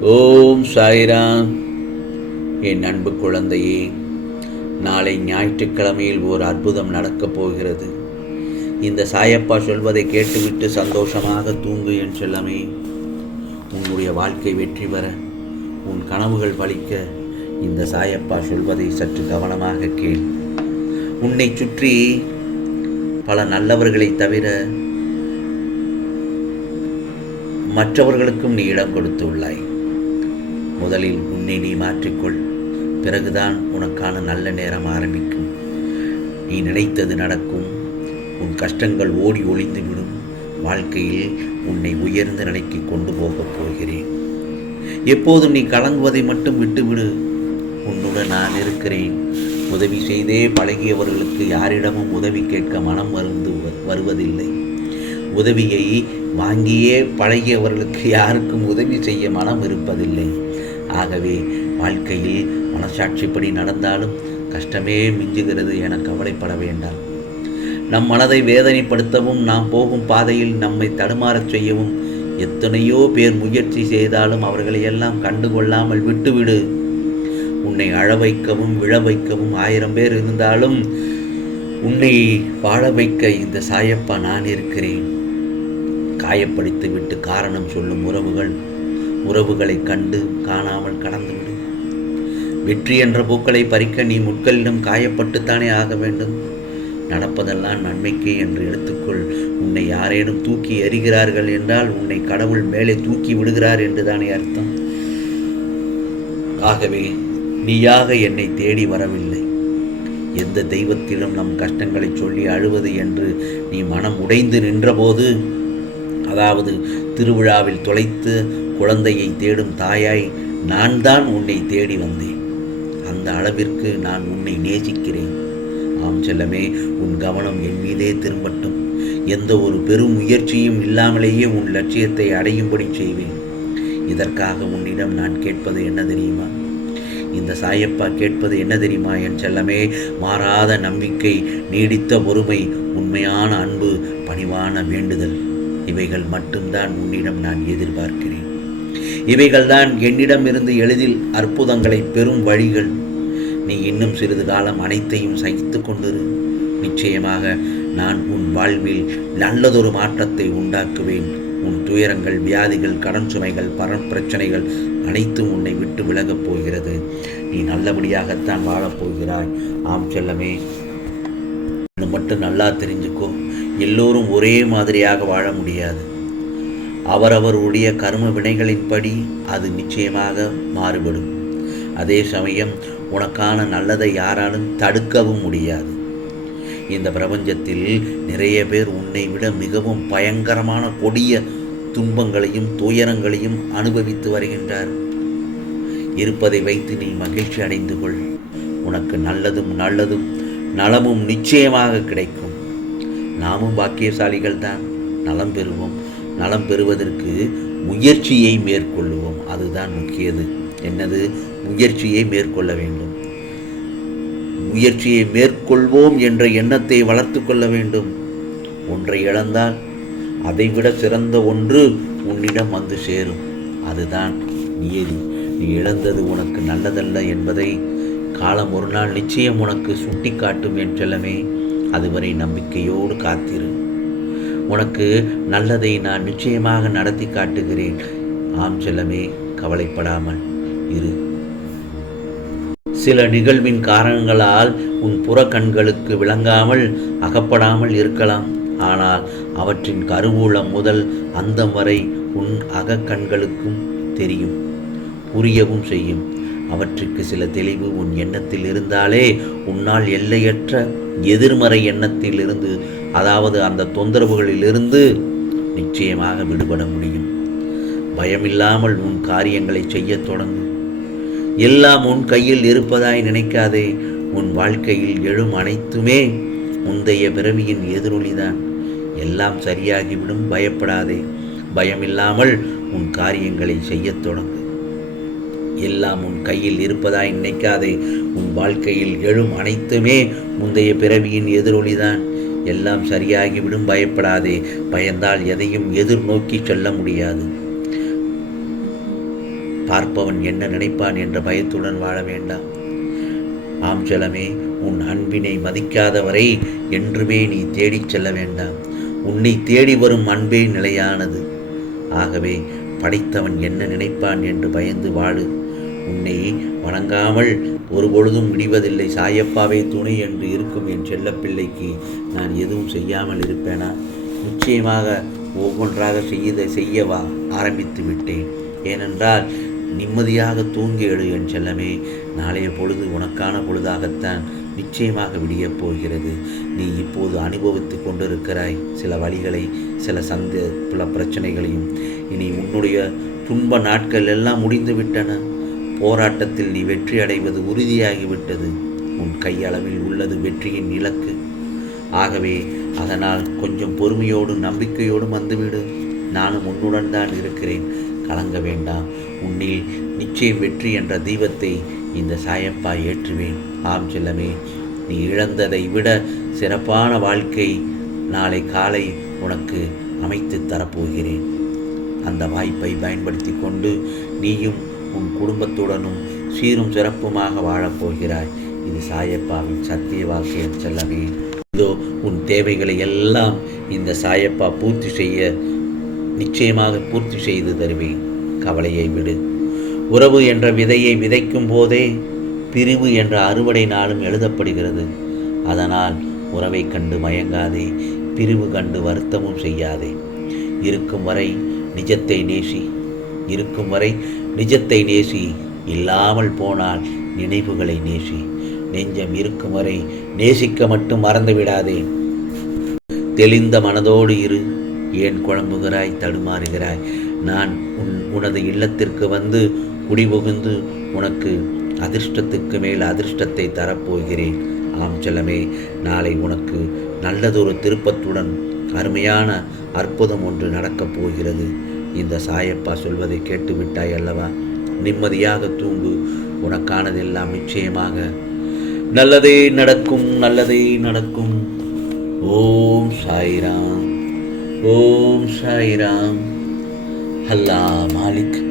ஓம் சாய்ராம். என் அன்பு குழந்தையே நாளை ஞாயிற்றுக்கிழமையில் ஓர் அற்புதம் நடக்கப் போகிறது. இந்த சாயப்பா சொல்வதை கேட்டுவிட்டு சந்தோஷமாக தூங்கு என் செல்லமே. உன்னுடைய வாழ்க்கை வெற்றி பெற உன் கனவுகள் பலிக்க இந்த சாயப்பா சொல்வதை சற்று கவனமாக கேள். உன்னை சுற்றி பல நல்லவர்களைத் தவிர மற்றவர்களுக்கும் நீ இடம் கொடுத்து உள்ளாய் முதலில் உன்னை நீ மாற்றிக்கொள். பிறகுதான் உனக்கான நல்ல நேரம் ஆரம்பிக்கும். நீ நினைத்தது நடக்கும். உன் கஷ்டங்கள் ஓடி ஒளிந்துவிடும். வாழ்க்கையில் உன்னை உயர்ந்த நிலைக்கு கொண்டு போகப் போகிறேன். எப்போதும் நீ கலங்குவதை மட்டும் விட்டுவிடு. உன்னுடன் நான் இருக்கிறேன். உதவி செய்தே பழகியவர்களுக்கு யாரிடமும் உதவி கேட்க மனம் வருந்து வருவதில்லை. உதவியை வாங்கியே பழகியவர்களுக்கு யாருக்கும் உதவி செய்ய மனம் இருப்பதில்லை. ஆகவே வாழ்க்கையில் மனசாட்சிப்படி நடந்தாலும் கஷ்டமே மிஞ்சுகிறது என கவலைப்பட வேண்டாம். நம் மனதை வேதனைப்படுத்தவும் நாம் போகும் பாதையில் நம்மை தடுமாறச் செய்யவும் எத்தனையோ பேர் முயற்சி செய்தாலும் அவர்களை எல்லாம் கண்டுகொள்ளாமல் விட்டுவிடு. உன்னை அழ வைக்கவும் விழ வைக்கவும் ஆயிரம் பேர் இருந்தாலும் உன்னை வாழ வைக்க இந்த சாயப்பா நான் இருக்கிறேன். காயப்படுத்திவிட்டு காரணம் சொல்லும் உறவுகள் உறவுகளை கண்டு காணாமல் கடந்துவிடும் வெற்றி என்ற பூக்களை பறிக்க நீ முட்களிடம் காயப்பட்டுத்தானே ஆக வேண்டும். நடப்பதெல்லாம் நன்மைக்கே என்று எடுத்துக்கொள். உன்னை யாரேனும் தூக்கி எறிகிறார்கள் என்றால் உன்னை கடவுள் மேலே தூக்கி விடுகிறார் என்றுதானே அர்த்தம். ஆகவே நீயாக என்னை தேடி வரவில்லை. எந்த தெய்வத்திலும் நம் கஷ்டங்களை சொல்லி அழுவது என்று நீ மனம் உடைந்து நின்றபோது அதாவது திருவிழாவில் தொலைத்து குழந்தையை தேடும் தாயாய் நான் தான் உன்னை தேடி வந்தேன். அந்த அளவிற்கு நான் உன்னை நேசிக்கிறேன். ஆம் செல்லமே உன் கவனம் என் மீதே திரும்பட்டும். எந்த ஒரு பெரும் முயற்சியும் இல்லாமலேயே உன் லட்சியத்தை அடையும்படி செய்வேன். இதற்காக உன்னிடம் நான் கேட்பது என்ன தெரியுமா? இந்த சாயப்பா கேட்பது என்ன தெரியுமா என் செல்லமே? மாறாத நம்பிக்கை நீடித்த பொறுமை உண்மையான அன்பு பணிவான வேண்டுதல். இவைகள் மட்டும்தான் உன்னிடம் நான் எதிர்பார்க்கிறேன். இவைகள்தான் என்னிடமிருந்து எளிதில் அற்புதங்களை பெறும் வழிகள். நீ இன்னும் சிறிது காலம் அனைத்தையும் சகித்து கொண்டிரு. நிச்சயமாக நான் உன் வாழ்வில் நல்லதொரு மாற்றத்தை உண்டாக்குவேன். உன் துயரங்கள் வியாதிகள் கடன் சுமைகள் பர பிரச்சனைகள் அனைத்தும் உன்னை விட்டு விலகப் போகிறது. நீ நல்லபடியாகத்தான் வாழப்போகிறாய் ஆம் செல்லமே. இது மட்டும் நல்லா தெரிஞ்சுக்கோ. எல்லோரும் ஒரே மாதிரியாக வாழ முடியாது. அவரவருடைய கர்ம வினைகளின்படி அது நிச்சயமாக மாறுபடும். அதே சமயம் உனக்கான நல்லதை யாராலும் தடுக்கவும் முடியாது. இந்த பிரபஞ்சத்தில் நிறைய பேர் உன்னை விட மிகவும் பயங்கரமான கொடிய துன்பங்களையும் துயரங்களையும் அனுபவித்து வருகின்றார். இருப்பதை வைத்து நீ மகிழ்ச்சி அடைந்து கொள். உனக்கு நல்லதும் நல்லதும் நலமும் நிச்சயமாக கிடைக்கும். நாமும் பாக்கியசாலிகள் தான் நலம் பெறுவோம். நலம் பெறுவதற்கு முயற்சியை மேற்கொள்ளுவோம். அதுதான் முக்கியது. என்னது? முயற்சியை மேற்கொள்ள வேண்டும். முயற்சியை மேற்கொள்வோம் என்ற எண்ணத்தை வளர்த்து கொள்ள வேண்டும். ஒன்றை இழந்தால் அதைவிட சிறந்த ஒன்று உன்னிடம் வந்து சேரும். அதுதான் நியதி. நீ இழந்தது உனக்கு நல்லதல்ல என்பதை காலம் ஒரு நாள் நிச்சயம் உனக்கு சுட்டி காட்டும் என் செல்லமே. அதுவரை நம்பிக்கையோடு காத்திரு. உனக்கு நல்லதை நான் நிச்சயமாக நடத்தி காட்டுகிறேன். ஆம் செல்லமே கவலைப்படாமல் இரு. சில நிகழ்வின் காரணங்களால் உன் புற கண்களுக்கு விளங்காமல் அகப்படாமல் இருக்கலாம். ஆனால் அவற்றின் கருவூலம் முதல் அந்தம் வரை உன் அகக்கண்களுக்கும் தெரியும். புரியவும் செய்யும். அவற்றுக்கு சில தெளிவு உன் எண்ணத்தில் இருந்தாலே உன்னால் எல்லையற்ற எதிர்மறை எண்ணத்தில் இருந்து அதாவது அந்த தொந்தரவுகளிலிருந்து நிச்சயமாக விடுபட முடியும். பயமில்லாமல் உன் காரியங்களை செய்யத் தொடங்கு. எல்லாம் உன் கையில் இருப்பதாய் நினைக்காதே உன் வாழ்க்கையில் எழும் அனைத்துமே முந்தைய பிறவியின் எதிரொலிதான். எல்லாம் சரியாகிவிடும் பயப்படாதே. பயமில்லாமல் உன் காரியங்களை செய்யத் தொடங்கு. எல்லாம் உன் கையில் இருப்பதாய் நினைக்காதே. உன் வாழ்க்கையில் எழும் அனைத்துமே முந்தைய பிறவியின் எதிரொலிதான். எல்லாம் சரியாகிவிடும் பயப்படாதே. பயந்தால் எதையும் எதிர்நோக்கி செல்ல முடியாது. பார்ப்பவன் என்ன நினைப்பான் என்ற பயத்துடன் வாழ வேண்டாம். ஆம் செல்லமே உன் அன்பினை மதிக்காதவரை என்றுமே நீ தேடிச் செல்ல வேண்டாம். உன்னை தேடி வரும் அன்பே நிலையானது. ஆகவே படைத்தவன் என்ன நினைப்பான் என்று பயந்து வாழு. உன்னை வணங்காமல் ஒருபொழுதும் விடிவதில்லை. சாயப்பாவே துணை என்று இருக்கும் என் செல்லப்பிள்ளைக்கு நான் எதுவும் செய்யாமல் இருப்பேனா? நிச்சயமாக ஒவ்வொன்றாக செய்ய செய்யவா ஆரம்பித்து விட்டேன். ஏனென்றால் நிம்மதியாக தூங்கி எழு என் செல்லமே. நாளைய பொழுது உனக்கான பொழுதாகத்தான் நிச்சயமாக விடியப் போகிறது. நீ இப்போது அனுபவித்து கொண்டிருக்கிறாய். சில வழிகளை சில சந்த பல பிரச்சனைகளையும். இனி உன்னுடைய துன்ப நாட்கள் எல்லாம் முடிந்து விட்டன. போராட்டத்தில் நீ வெற்றி அடைவது உறுதியாகிவிட்டது. உன் கையளவில் உள்ளது வெற்றியின் இலக்கு. ஆகவே அதனால் கொஞ்சம் பொறுமையோடும் நம்பிக்கையோடும் வந்துவிடு. நானும் உன்னுடன் தான் இருக்கிறேன். கலங்க வேண்டாம். உன்னில் நிச்சயம் வெற்றி என்ற தீபத்தை இந்த சாயப்பா ஏற்றுவேன். ஆம் செல்லமே நீ இழந்ததை விட சிறப்பான வாழ்க்கை நாளை காலை உனக்கு அமைத்து தரப்போகிறேன். அந்த வாய்ப்பை பயன்படுத்தி கொண்டு நீயும் உன் குடும்பத்துடனும் சீரும் சிறப்புமாக வாழப்போகிறாய் இது சாயப்பாவின் சத்திய வாக்கியம் செல்லவே இதோ உன் தேவைகளை எல்லாம் இந்த சாயப்பா பூர்த்தி செய்ய நிச்சயமாக பூர்த்தி செய்து தருவேன். கவலையை விடு. உறவு என்ற விதையை விதைக்கும் போதே பிரிவு என்ற அறுவடை நாளும் எழுதப்படுகிறது. அதனால் உறவை கண்டு மயங்காதே பிரிவு கண்டு வருத்தமும் செய்யாதே. இருக்கும் வரை நிஜத்தை நேசி இருக்கும் வரை நிஜத்தை நேசி இல்லாமல் போனால் நினைவுகளை நேசி. நெஞ்சம் இருக்கும் வரை நேசிக்க மட்டும் மறந்து விடாதே. தெளிந்த மனதோடு இரு ஏன் குழம்புகிறாய் தடுமாறுகிறாய்? நான் உன் உனது இல்லத்திற்கு வந்து குடிபுகுந்து உனக்கு அதிர்ஷ்டத்துக்கு மேல் அதிர்ஷ்டத்தை தரப்போகிறேன். ஆம் செல்லமே நாளை உனக்கு நல்லதொரு திருப்பத்துடன் அருமையான அற்புதம் ஒன்று நடக்கப் போகிறது. இந்த சாயப்பா சொல்வதை கேட்டு விட்டாய் அல்லவா? நிம்மதியாக தூங்கு. உனக்கானதெல்லாம் நிச்சயமாக. நல்லதே நடக்கும் நல்லதே நடக்கும். ஓம் சாய்ராம். ஓம் சாய்ராம். அல்லா மாலிக்.